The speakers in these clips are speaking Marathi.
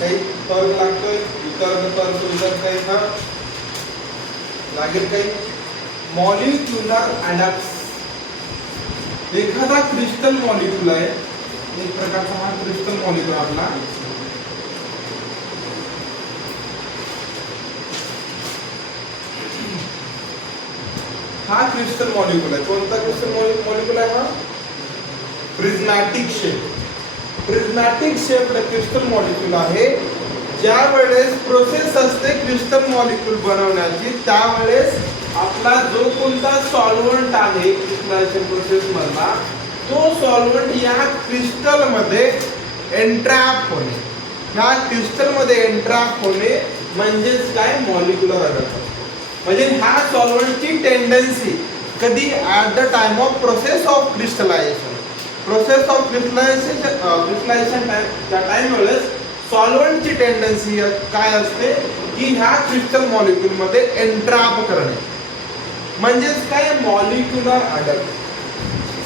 काही तर्क लागतोय, वितर्क काही हा लागेल काही. मॉलिक्युलर अडॅप्ट, एखादा क्रिस्टल मॉलिक्यूल आहे, एक प्रकारचा हा क्रिस्टल मॉलिक्यूल आपला. हा क्रिस्टल मॉलिक्यूल आहे. कोणता क्रिस्टल मॉलिक्यूल आहे हा? Prismatic shape. Prismatic shape crystal molecule आहे. ज्या वेळेस प्रोसेस असते क्रिस्टल मॉलिक्यूल बनवण्याची, त्यावेळेस आपला जो कोणता सॉल्व्हंट आहे क्रिस्टलायझेशन प्रोसेस मधला, तो सॉल्व्हंट या क्रिस्टल मध्ये एंट्रॅप होणे. ह्या क्रिस्टल मध्ये एंट्रॅप होणे म्हणजेच काय? Molecular adapt. म्हणजे ह्या सॉल्व्हंटची टेंडन्सी कधी at the time of process of crystallization, process of crystallization त्या टाइम वेळेस सॉल्व्हंटची टेंडन्सी काय असते की ह्या क्रिस्टल मॉलिक्यूल मध्ये एंट्रॅप करणे. म्हणजेच काय? Molecular adapt.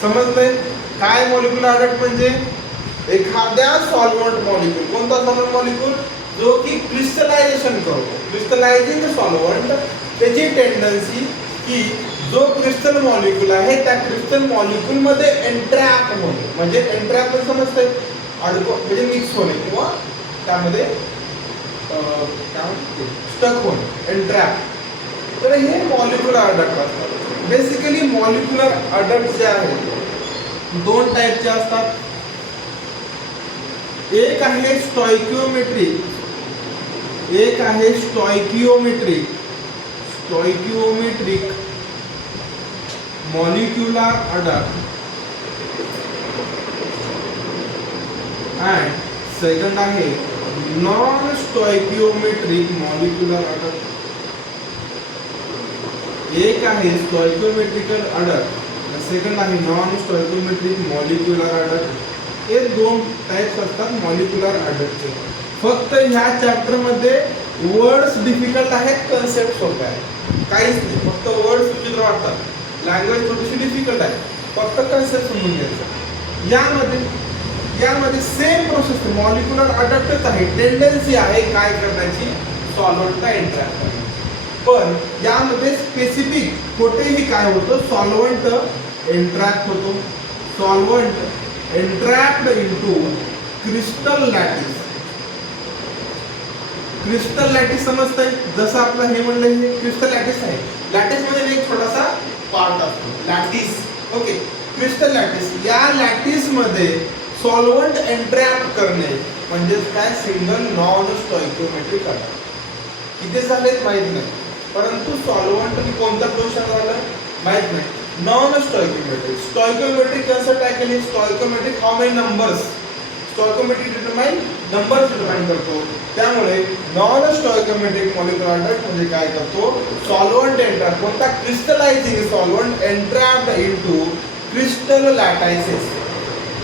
समजतंय काय मॉलिक्युलर अडॅप्ट म्हणजे? एखाद्या सॉल्व्हंट मॉलिक्यूल, कोणता सॉल्व्हंट मॉलिक्यूल? जो की क्रिस्टलायझेशन करतो, क्रिस्टलायझिंग सॉल्व्हंट, त्याची टेंडन्सी की जो क्रिस्टल मॉलिक्यूल आहे त्या क्रिस्टल मॉलिक्यूल मध्ये एंट्रॅप होणे. म्हणजे एंट्रॅप समजतंय, म्हणजे मिक्स होणे किंवा त्यामध्ये स्टक होणे, एंट्रॅप. तर हे मॉलिक्युलर अडॅप्ट असतात. बेसिकली मॉलिक्युलर अडॅप्ट जे आहेत दोन टाईपचे असतात. एक आहे स्टॉइकिओमेट्रिक, एक आहे स्टॉइकिओमेट्रिक. स्टॉइकिओमेट्रिक मॉलिक्युलर अडॅप्ट अँड सेकंड आहे नॉन स्टॉइकिओमेट्रिक मॉलिक्युलर अडॅप्ट. एक आहे स्टॉइकिओमेट्रिकल अडॅप्ट, सेकंड आहे नॉन स्टॉइकिओमेट्रिक मॉलिक्युलर अडॅप्ट. हे दोन टाइप्स असतात मॉलिक्युलर अडॅप्टचे. फक्त ह्या चॅप्टर मध्ये वर्ड्स डिफिकल्ट आहेत, कन्सेप्ट सोपे आहेत, काहीच नाही. फक्त वर्ड्स विचित्र वाटतात, लँग्वेज थोडीशी डिफिकल्ट आहे, फक्त कन्सेप्ट समजून घ्यायचं. यामध्ये सेम प्रोसेस मॉलिक्युलर अडॅप्टच आहे. टेंडन्सी आहे काय करण्याची? सॉल्व्हंटला एंट्रॅप करण्याची. पण यामध्ये स्पेसिफिक कुठेही काय होतं? सॉल्व्हंट एंट्रॅप होतो. Solvent entrapped into crystal lattice. Crystal lattice समजतंय? जसं आपलं हे म्हणलं हे क्रिस्टल लॅटिस आहे. लॅटिस मध्ये एक छोटासा पार्ट असतो लॅटिस. Okay, crystal lattice. या लॅटिस मध्ये सॉल्व्हंट एंट्रॅप करणे म्हणजेच काय? Single non stoichiometric adduct. किती झालेत माहित नाही, परंतु सॉल्व्हंट कोणत्या पोझिशन झालं माहित नाही. नॉन स्टॉइकिओमेट्रिक. स्टॉइकिओमेट्रिक कसं काय केली? Stoichiometric how many numbers, stoichiometric determine numbers determine करतो. त्यामुळे नॉन स्टॉइकिओमेट्रिक मॉलिक्युलर अडॅप्ट म्हणजे काय करतो? सॉल्व्हंट एंट्रॅप, कोणता? Crystallizing solvent entrapped into crystal lattices.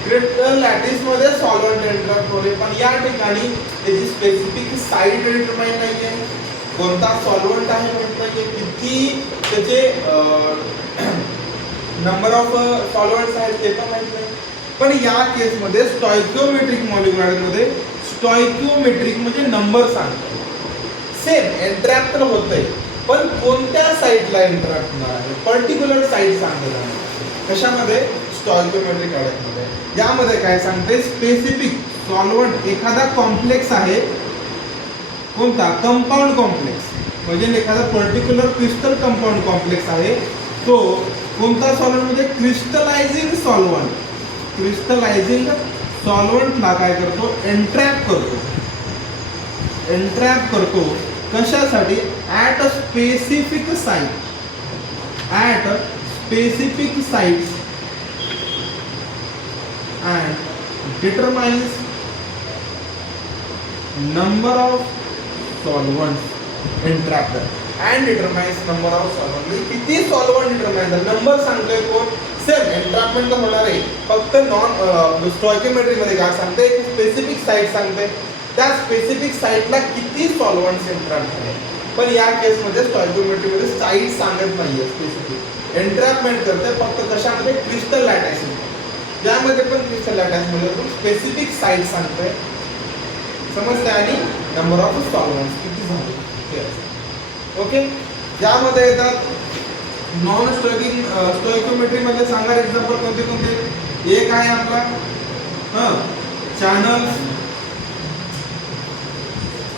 Crystal lattice मध्ये सॉल्व्हंट एंट्रॅप होते. पण या ठिकाणी त्याची स्पेसिफिक साइट डिटरमाइन नाहीये, कोणता सॉल्व्हंट आहे माहित नाहीये, किती त्याचे नंबर ऑफ सॉल्व्हंट्स आहेत ते पण माहित नाही. पण या केस मध्ये स्टॉइकिओमेट्रिक मॉलिक्युलर मध्ये स्टॉइकिओमेट्रिक म्हणजे नंबर सांगतो. सेम एंट्रॅप तर होतंय, पण कोणत्या साइटला एंट्रॅप होणार आहे? पर्टिक्युलर साइट सांगत आहे. कशामध्ये? स्टॉइकिओमेट्रिक अडॅप्ट मध्ये. यामध्ये काय सांगते? स्पेसिफिक सॉल्व्हंट एखादा कॉम्प्लेक्स आहे, कोणता? Compound complex. म्हणजे एखादा पर्टिक्युलर क्रिस्टल कंपाऊंड कॉम्प्लेक्स आहे, तो कोणता सॉल्व्हंट मध्ये? क्रिस्टलायझिंग सॉल्व्हंट. क्रिस्टलायझिंग सॉल्व्हंटला काय करतो? एंट्रॅप करतो. एंट्रॅप करतो कशासाठी? At a specific site. At specific sites and determines number of solvents entrapped and determines number of solvents. म्हणजे किती सॉल्व्हंट डिटरमाइन झाले, नंबर सांगतोय कोण? सेम एंट्रॅपमेंट तर होणार आहे, फक्त नॉन स्टॉइकिओमेट्री मध्ये काय सांगते? एक स्पेसिफिक साइट सांगते, त्या स्पेसिफिक साइटला किती सॉल्व्हंट्स एंट्रॅप झाले. पण या केस मध्ये स्टॉइकिओमेट्री मध्ये साइट सांगत नाहीये, स्पेसिफिक एंट्रॅपमेंट करते फक्त कशामध्ये? क्रिस्टल लॅटायसिस. यामध्ये पण क्रिस्टल लॅटायस मध्ये स्पेसिफिक साइट सांगतोय. समजते, आणि नंबर ऑफ सॉल्व्हंट्स किती झाले ते असतं. ओके, यामध्ये येतात नॉन स्टोइकियोमेट्री मध्ये सांगा एक्झाम्पल कोणते कोणते. एक आहे आपला चॅनल्स,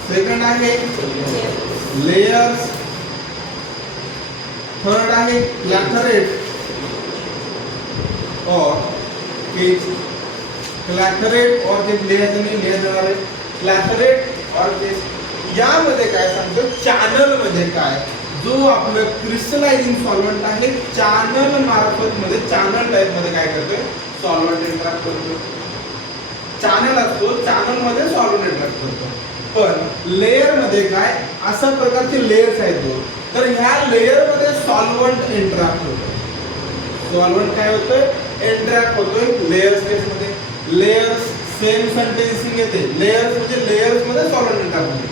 सेकंड आहे लेयर्स, थर्ड आहे क्लॅथरेट और केज. क्लॅथरेट और केज लेयर देणार आहे, क्लॅथरेट और केज. यामध्ये काय सांगतो, चॅनल मध्ये काय, जो आपलं क्रिस्टलायझिंग सॉल्व्हंट आहे चॅनल मार्फत मध्ये चॅनल टाइप मध्ये काय करतोय, सॉल्व्हंट इंटरॅक्ट करतो. चॅनल असतो, चॅनल मध्ये सॉल्व्हंट इंटरॅक्ट करतो. पण लेयर मध्ये काय, अशा प्रकारचे लेयर्स आहेत दोन, तर ह्या लेयर मध्ये सॉल्व्हंट इंटरॅक्ट होतो. सॉल्व्हंट काय होतोय, इंटरॅक्ट होतोय लेयर्स केस मध्ये. लेयर्स सेम सेंटेन्सिंग येते, लेयर्स म्हणजे लेयर्स मध्ये सॉल्व्हंट इंटरॅक्ट होते.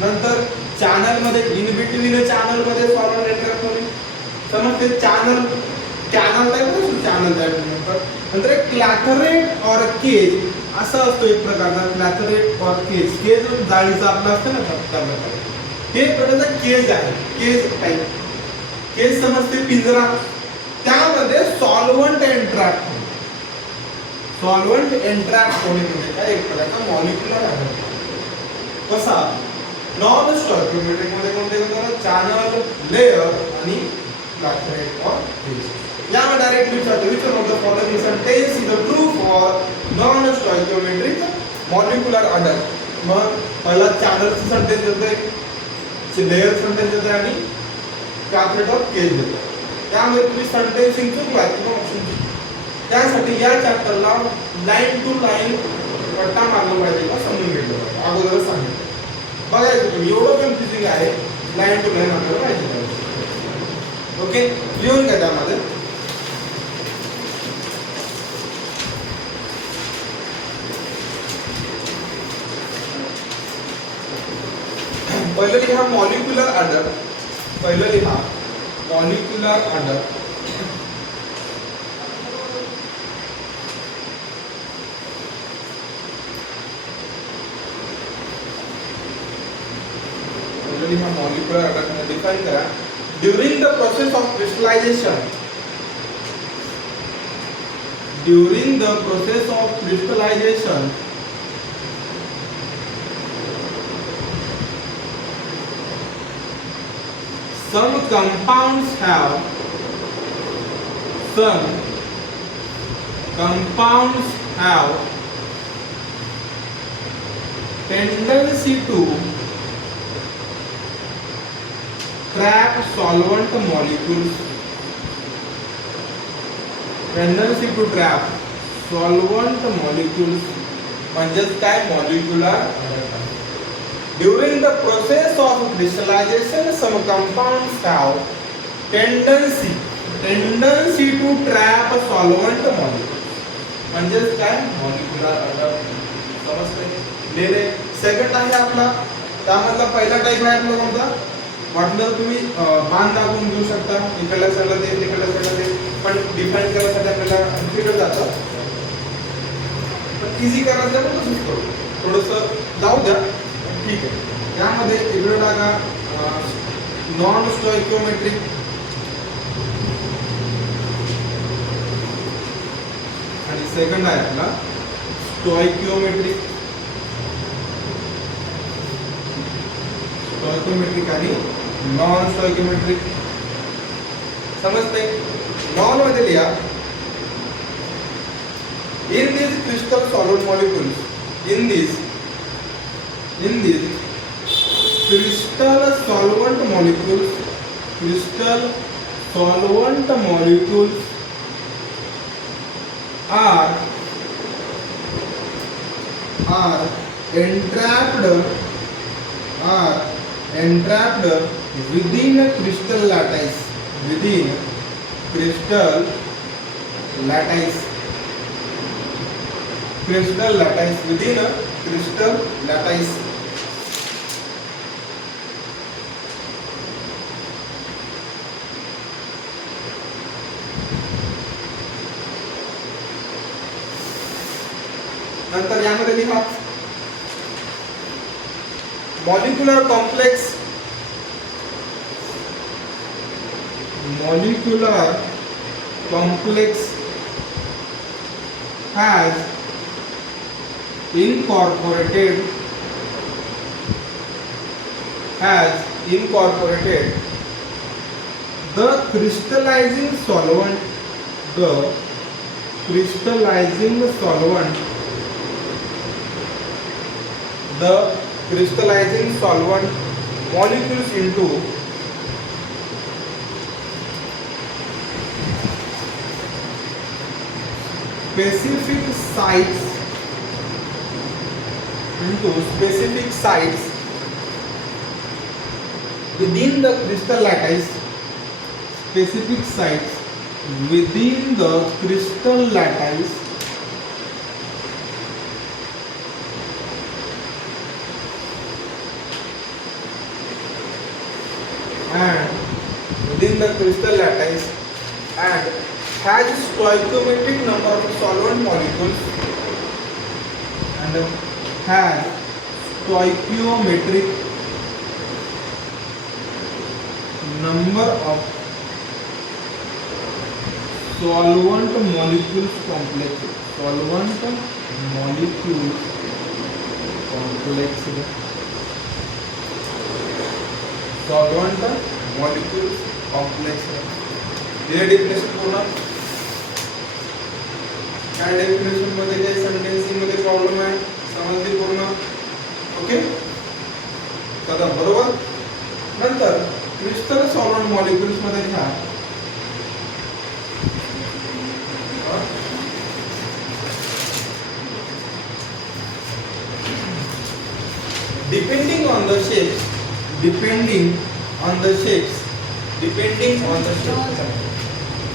नंतर चॅनल मध्ये इन बिटवीन चॅनल मध्ये सॉल्व्हंट इंटरॅक्ट होते. समजते, चॅनल टाइप असतो, चॅनल टाइप. नंतर क्लॅथरेट और केज असा असतो एक प्रकारचा, क्लॅथरेट और केज. केज जाळीचा आपला असतं ना त्या प्रकारे, हे प्रकारचा केज आहे, केज टाइप. केज समजते, पिंजरा, त्यामध्ये सॉल्व्हंट इंटरॅक्ट होतो. सॉल्व्हंट इंटरॅक्ट होणे म्हणजे काय, एक प्रकारचा मॉलिक्युलर आहे. कसा, नॉन स्टॉइकियोमेट्रिक मध्ये कोणते चॅनल, लेयर आणि क्लॅथरेट और केज. यामध्ये डायरेक्टली विचारतो, which one of the following sentence is true for non stoichiometric molecular order. मग पहिला चॅनलचं सेंटेन्स येतोय, लेयर सेंटेन्स येतोय आणि क्लॅथरेट और केज येतोय. त्यामुळे तुम्ही सेंटेन्सिंग चुकला किंवा ऑप्शन, त्यासाठी या चॅप्टरला लाईन टू लाईन पट्टा मारला पाहिजे का समजून घेतलं पाहिजे, अगोदरच सांगितलं. बघायचं तुम्ही, एवढं कन्फ्युजिंग आहे, लाईन टू लाईन आपल्याला पाहिजे. ओके, लिहून घ्या त्यामध्ये. पहिलं लिहा मॉलिक्युलर ऑर्डर. पहिलं लिहा मॉलिक्युलर ऑर्डर. पहिलं लिहा मॉलिक्युलर ऑर्डर. डिफाइन करा. During the process of crystallization, during the process of crystallization some compounds have tendency to trap solvent molecules. Tendency to trap solvent molecules म्हणजेच काय, molecular. During the process of crystallization, some compounds have tendency to trap solvent molecules. म्हणजेच काय, मॉलिक्युलर ऑर्डर. समजते. सेकंड आहे आपला, त्यामधला पहिला टाइप आहे आपला कोणता, वाटलं तुम्ही बाण दाबून घेऊ शकता, इकडल्या साईडला ते, तिकडल्या साईडला ते, पण डिफाइन करण्यासाठी आपल्याला फिटर जातं. पण इझी करायचं पण तसंच करू, थोडंसं जाऊ द्या, ठीक आहे. त्यामध्ये इकडे टाका नॉन स्टॉइकियोमेट्रिक, आणि सेकंड आहे आपला स्टॉइकियोमेट्रिक. स्टॉइकियोमेट्रिक आणि नॉन स्टॉइकियोमेट्रिक. समजते. नॉन मध्ये लिहा, in this crystal solid molecules, in this crystal solvent molecules are entrapped within crystal lattice, crystal lattice. नंतर यामध्ये लिहा molecular complex has incorporated the crystallizing solvent molecules into specific sites within the crystal lattice and has stoichiometric number of solvent molecules complex. हे डेफिनेशन पूर्ण काय डेफिनेशन मध्ये काय सेंटेन्सिंग मध्ये प्रॉब्लेम आहे समजली पूर्ण ओके चला बरोबर नंतर क्रिस्टल सॉल्व्हेंट मॉलिक्युल्स मध्ये घ्या depending on the shapes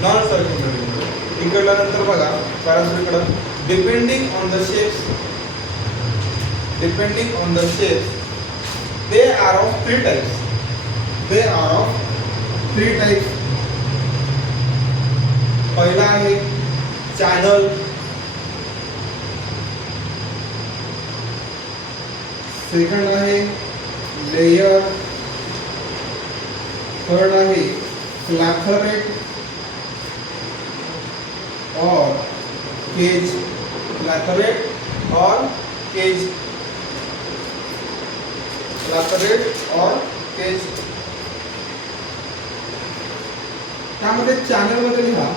non-circular इकडला नंतर बघा पॅरासोलिकडे depending on the shapes they are of three types पहिला आहे चॅनल सेकंड आहे लेयर थर्ड आहे क्लैथरेट और केज त्यामध्ये चॅनल मध्ये लिहा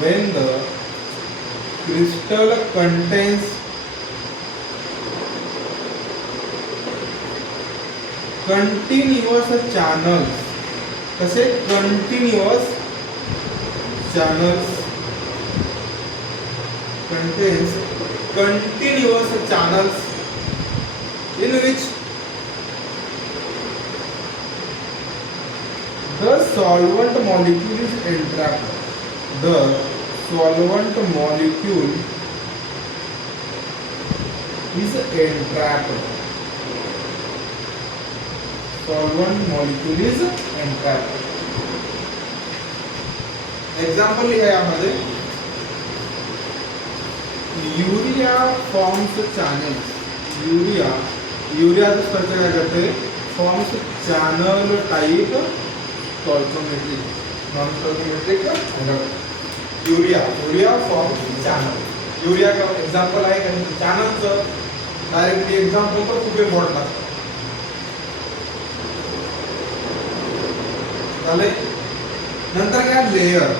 when the crystal contains continuous channels कसे continuous channels contains continuous channels in which the solvent molecule is entrapped. The solvent molecule is entrapped. Example है यामध्ये urea forms channels. Urea structure काय करते forms channel type stoichiometric non-stoichiometric urea forms channel. Urea का एग्जांपल आहे का चॅनलचं डायरेक्टली एग्जांपल तर खूप इम्पॉर्टंट असतं झाले नंतर काय लेयर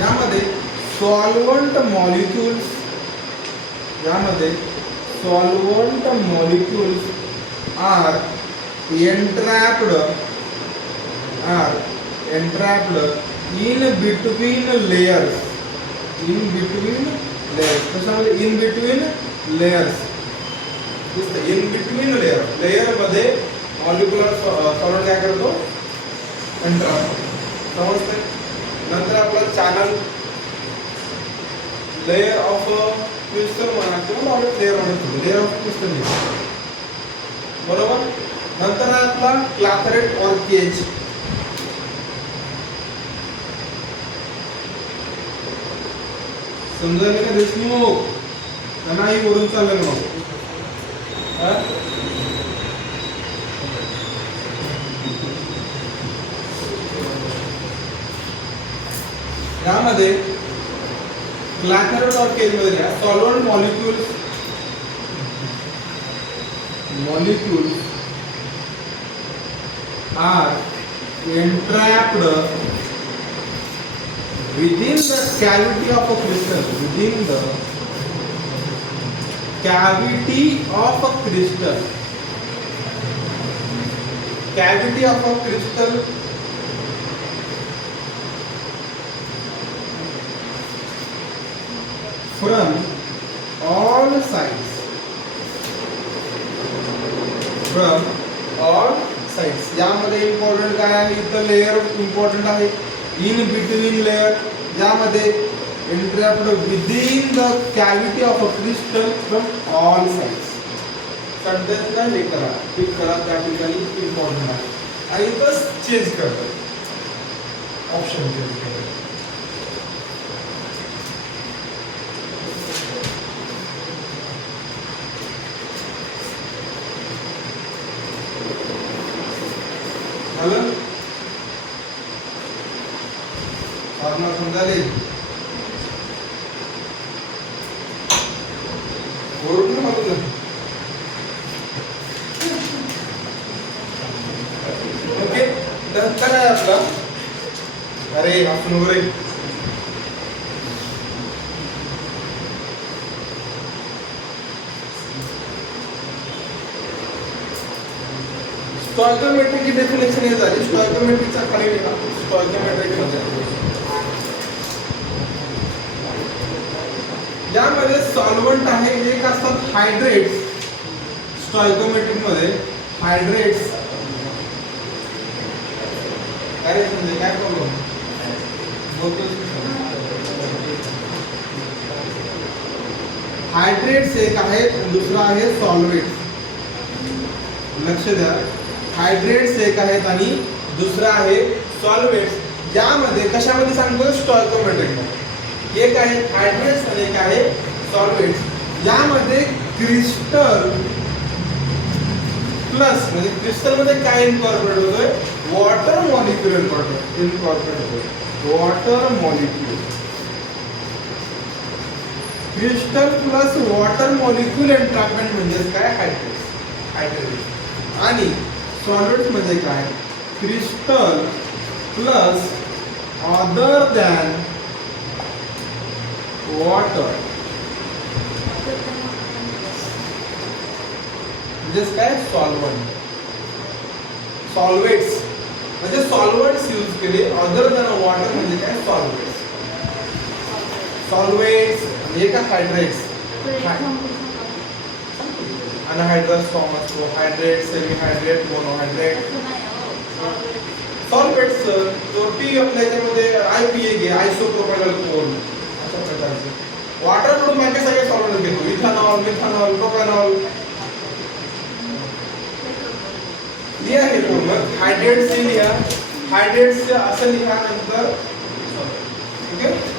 यामध्ये solvent molecules are entrapped in between layers कशामध्ये in between layers in between layer मध्ये मॉलिक्युलर सॉल्व्हेंट काय करतो, एंटर असतो. समजतंय. नंतर आपला चॅनल लेयर ऑफ क्रिस्टल म्हणा किंवा लेयर म्हणतो, लेयर ऑफ क्रिस्टल बरोबर. नंतर आहे आपला क्लॅथरेट ऑर केज. समजायला का देशमुख नाही वरून चाललं मग यामध्ये क्लॅथरेट ऑर केज मध्ये solvent molecules are entrapped within the cavity of a crystal. Within the cavity of a crystal. Cavity of a crystal from all sides. From all sides. यामध्ये इम्पॉर्टंट काय आहे, इथं लेयर इम्पॉर्टंट आहे. इन बिटवीन लेयर, यामध्ये entrapped within the cavity of a crystal from all sides. सध्या हे करा, पिक करा, त्या ठिकाणी इम्पॉर्टंट आहे. आणि इथं चेंज करतात, ऑप्शन चेंज करतात. फॉर्मुला समजाले बरोबर म्हणून ओके. नंतर आहे आपला अरे आपण वगैरे स्टॉइकोमेट्रिक की डेफिनेशन हे झाली. स्टॉइकोमेट्रिकचा खाली लिहा. स्टॉइकोमेट्रिक म्हणजे यामध्ये सॉल्व्हेंट आहे, एक असतात हायड्रेट्स. स्टॉइकोमेट्रिक मध्ये हायड्रेट्स काय म्हणजे काय प्रॉब्लेम बोलतो. हायड्रेट्स एक आहेत, दुसरा आहे सॉल्व्हेंट्स. लक्ष द्या, हायड्रेट्स एक आहेत आणि दुसरा आहे सॉल्व्हेंट्स. यामध्ये कशामध्ये सांगतो, स्टॉइकोमेट्रिक मध्ये एक आहे हायड्रेट्स आणि एक आहे सॉल्व्हेंट्स. यामध्ये क्रिस्टल प्लस म्हणजे क्रिस्टल मध्ये काय इन्कॉर्पोरेट होतोय, वॉटर मॉलिक्यूल इन्कॉर्पोरेट होतोय. Water molecule, crystal plus water molecule entrapment म्हणजे काय, हायड्रेट्स. आणि सॉल्व्हेंट्स मध्ये काय, crystal plus other than water म्हणजे काय, सॉल्व्हेंट. सॉल्व्हेट्स म्हणजे सॉल्व्हेंट्स यूज केले, अदर दॅन वॉटर म्हणजे काय, सॉल्व्हेट्स. सॉल्व्हेट्स हे का हायड्रेट्स, अनहायड्रस फॉर्म असतो. Hydrate, semi hydrate, monohydrate. Solvates तो टी आपल्या याच्यामध्ये IPA घे, आयसोप्रोपायल अल्कोहोल अशा प्रकारचे. वॉटर कडून बाकी सगळे सॉल्व्हेंट घेतो, इथेनॉल, मिथेनॉल, प्रोपॅनॉल. लिहा हे पूर्ण हायड्रेट्स लिहा. हायड्रेट्स असं लिहा. नंतर ओके.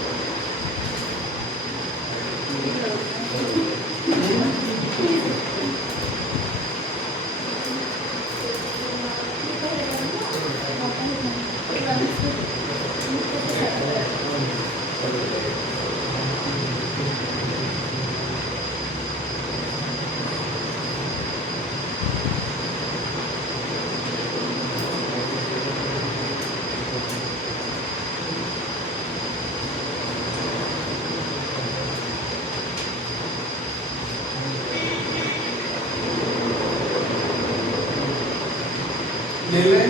लिहिलंय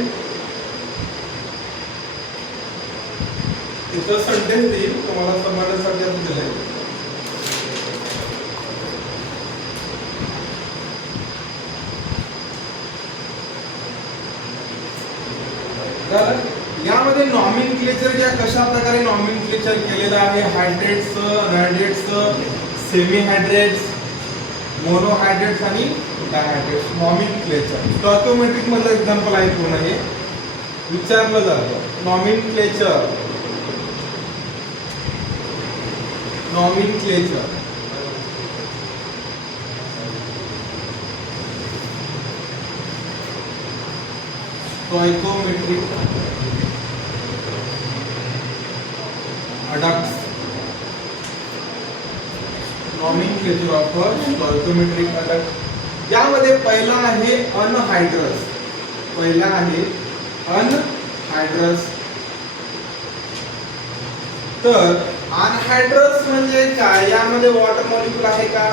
तिथं सेंटेन्स देईल तुम्हाला समजण्यासाठी असं दिलंय. यामध्ये नॉमेनक्लेचर या कशा प्रकारे नॉमेनक्लेचर केलेलं आहे, हायड्रेट्सचं, अनहायड्रेट्सचं, सेमी हायड्रेट्स, मोनोहायड्रेट्स आणि डायहायड्रेट्स. नॉमेनक्लेचर स्टॉइकियोमेट्रिक मधलं एक्झाम्पल आहे पूर्ण हे विचारलं जातं. Nomenclature stoichiometric adducts. Nomenclature of stoichiometric adduct. यामध्ये पहिला आहे अनहायड्रस. तर अनहायड्रस म्हणजे काय, यामध्ये वॉटर मॉलिक्यूल आहे का,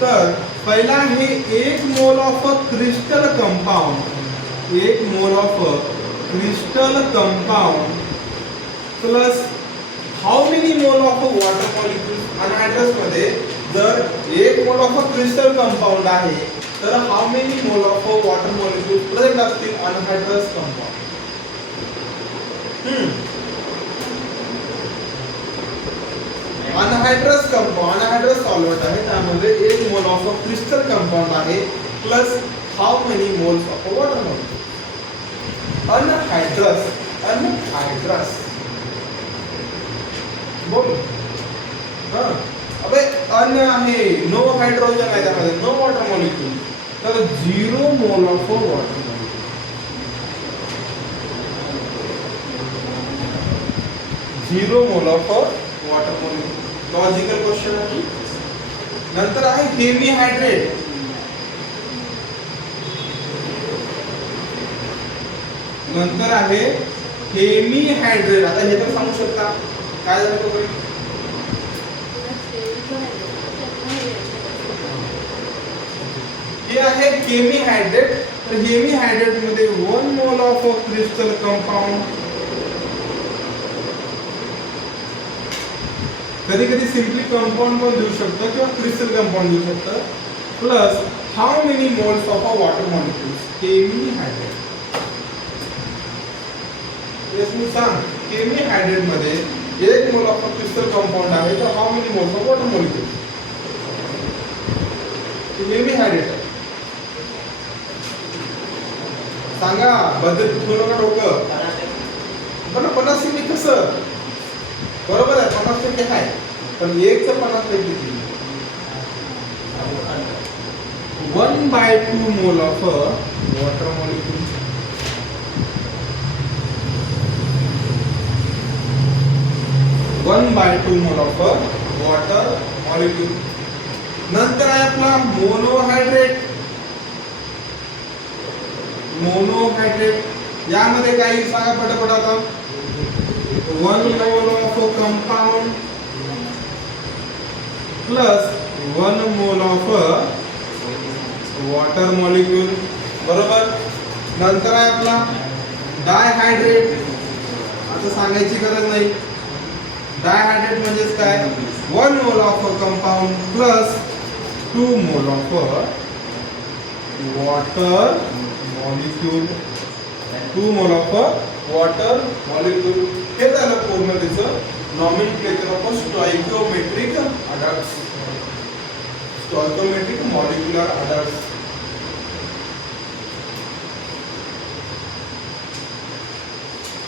तर पहिला आहे 1 mole of a crystal compound, 1 mole of crystal compound plus how many mole of water molecules. Anhydrous मध्ये जर 1 मोल ऑफ क्रिस्टल कंपाऊंड आहे तर how many mole of water molecules present असतील anhydrous compound. Anhydrous compound, anhydrous solvent आहे, त्यामध्ये 1 मोल ऑफ क्रिस्टल कंपाऊंड आहे plus how many moles of water molecule. Anhydrous बोल. अबे अन आहे, नो हायड्रोजन आहे त्यामध्ये, नो वॉटर मॉलिक्यूल, तर 0 मोल ऑफ वॉटर मॉलिक्यूल. 0 मोल of water molecule. Logical question आहे. नंतर आहे हेमी हायड्रेट. Hemy hydrate. आता हे तर सांगू शकता काय झालं तो. हे आहे हेमी हायड्रेट. तर हेमी हायड्रेट मध्ये 1 मोल ऑफ क्रिस्टल कंपाऊंड, कधी कधी सिंपली कंपाऊंड पण देऊ शकतो किंवा क्रिस्टल कंपाऊंड देऊ शकतो, plus how many moles of a water molecules. Hemi hydrate. मी सांग, हेमी हायड्रेट मध्ये 1 मोल ऑफ क्रिस्टल कंपाऊंड आहे तर how many moles of water molecules. Hemi hydrate सांगा, बदल ठेवू नका डोकं. पण 50% कसं बरोबर आहे, 50% आहे, पण 1चं 50% किती. 1/2 मोल ऑफ वॉटर मॉलिक्यूल. 1/2 मोल ऑफ वॉटर मॉलिक्यूल. नंतर आहे आपला मोनोहायड्रेट. यामध्ये काही सांगा पटापट आता. 1 mole of compound plus 1 mole of water molecule. बरोबर. नंतर आहे आपला डायहायड्रेट. आता सांगायची गरज नाही. डायहायड्रेट म्हणजेच काय, 1 मोल ऑफ कंपाऊंड प्लस 2 मोल ऑफ वॉटर मॉलिक्यूल. 2 मोल ऑफ वॉटर मॉलिक्यूल. हे झालं पूर्ण त्याचं nomenclature of stoichiometric adducts. Stoichiometric molecular adducts.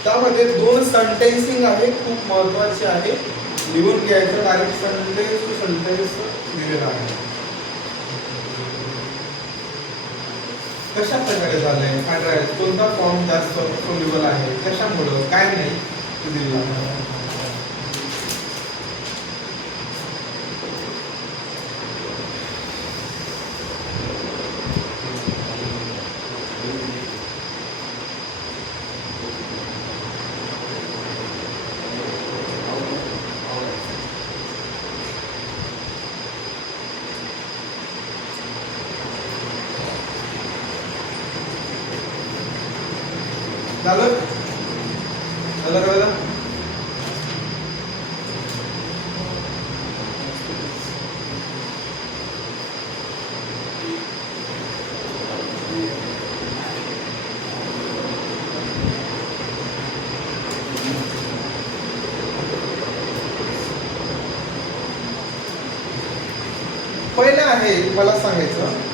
त्यामध्ये 2 सेंटेन्सिंग आहे, खूप महत्त्वाचे आहे, लिहून घ्यायचं. डायरेक्ट सेंटेन्स टू सेंटेन्स दिलेला आहे. कशा प्रकारे झालंय, हायड्राइड कोणता फॉर्म जास्त सोल्युबल आहे, कशामुळं, काय नाही ते दिलेलं आहे. झालं कळलं. पहिलं आहे मला सांगायचं,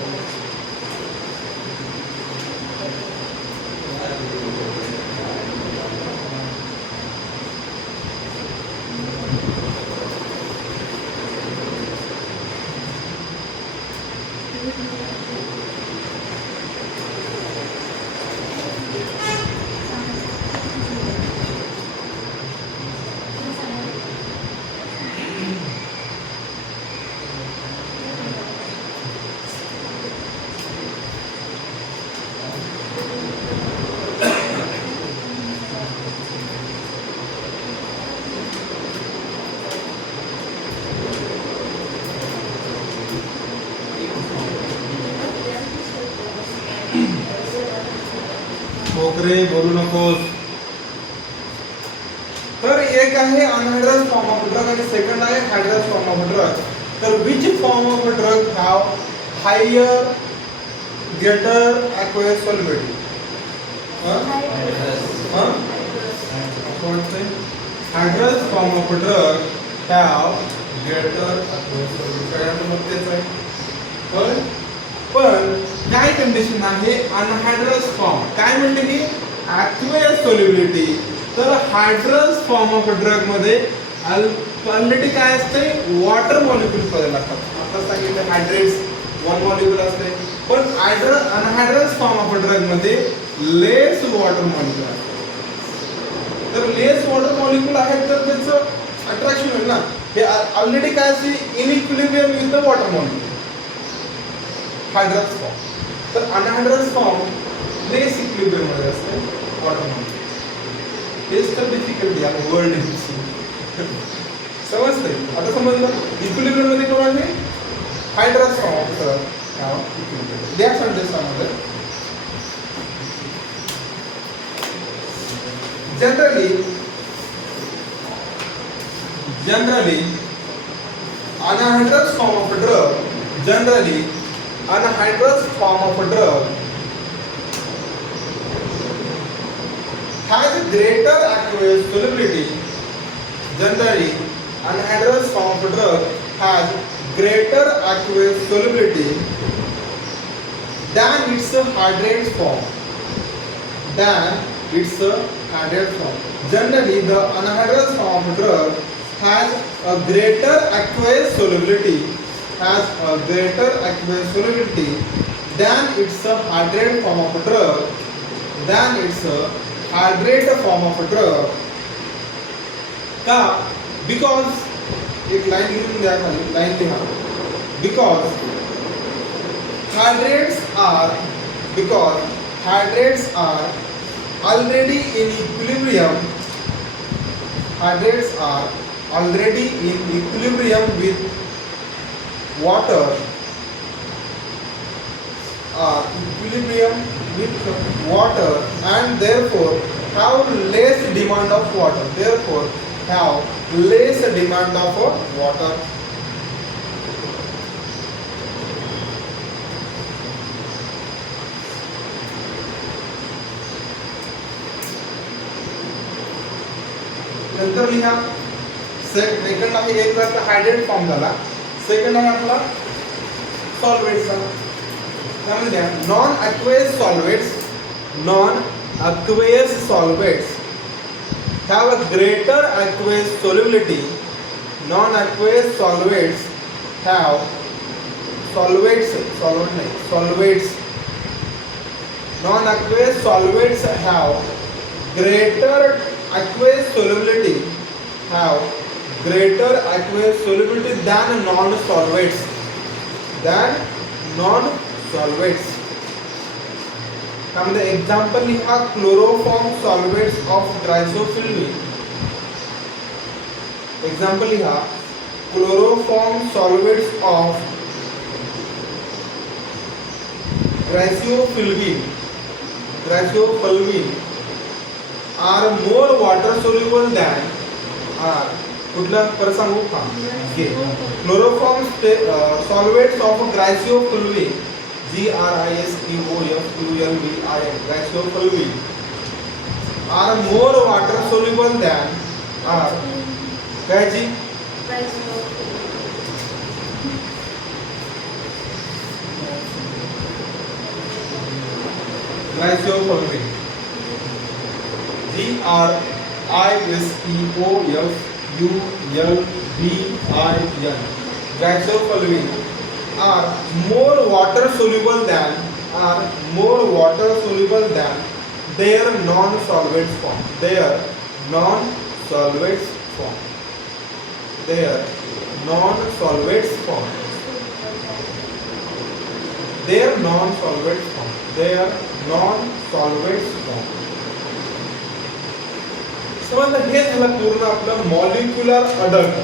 मोकरे बोलू नकोस. तर एक आहे अनहायड्रस फॉर्म ऑफ ड्रग आणि सेकंड आहे हायड्रस फॉर्म ऑफ ड्रग. तर which form of drug have higher greater aqueous solubility? Hydrous form of drug have greater aqueous solubility. सगळ्यांना माहितीच आहे. पण काय कंडिशन आहे अनहायड्रस फॉर्म? काय म्हणते की aqueous solubility. तर हायड्रस फॉर्म ऑफ ड्रग मध्ये ऑलरेडी काय असते, वॉटर मॉलिक्यूल पदार्थ लागतात. आता सांगितलं हायड्रेट्स वन मॉलिक्यूल असते, पण अनहायड्रस फॉर्म ऑफ ड्रग मध्ये लेस वॉटर मॉलिक्यूल असते. तर लेस वॉटर मॉलिक्यूल आहेत तर त्याचं अट्रॅक्शन होईल ना. हे ऑलरेडी काय असते, in equilibrium with the water molecule hydrous form. तर अनहायड्रस फॉर्म लेस इक्विलिब्रियम मध्ये असते वॉटर मॉलिक्यूल. हेच तर डिफिकल्टी आहे वर्ल्ड हिस्ट्री. समजतंय आता? समजलं इक्विलिब्रियम मध्ये कोण आहे? Hydrous form of equilibrium. द्या संदेशामध्ये generally anhydrous form of a drug has a greater aqueous solubility. Generally anhydrous form of a drug has greater aqueous solubility than its hydrated form. Generally, the anhydrous form of drug has a greater aqueous solubility than its hydrated form of drug. का? Because एक लाइन लिहून द्या खाली, लाइन लिहा. Because hydrates are already in equilibrium. Hydrates are already in equilibrium with water. And therefore have less demand of water. नंतर लिहा सेकंड आहे एक प्रकार हायड्रेट फॉर्म झाला. सेकंड आहे आपला सॉल्व्हेंट्सचा. त्यामध्ये द्या non aqueous solvents have a greater aqueous solubility. Non-aqueous solvents have non-aqueous solvents have greater aqueous solubility than non-solvents. त्यामध्ये एक्झाम्पल लिहा क्लोरोफॉर्म सॉल्व्हेंट्स ऑफ ड्रायसोफिल्मी. एक्झाम्पल लिहा chloroform solvents of ड्रायसोफिल्मी are more water soluble than कुठलं पर सांगू का? Chloroform solvents of ग्रायसोफुल्वी GRISEOFULVIN ग्रायसोफुल्वी are more water soluble than काय जी Glyceophulvin. Glyceophulvin. Glyceophulvin are more water soluble than their non-solvents form. Their non-solvents form. Their non-solvents form. Their non-solvents form. Their non-solvents form. समजलं. हे झालं पूर्ण आपलं molecular adult.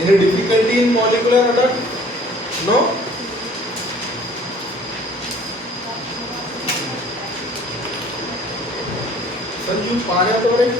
Any difficulty in molecular adult? No? Sanju पाण्यात वगैरे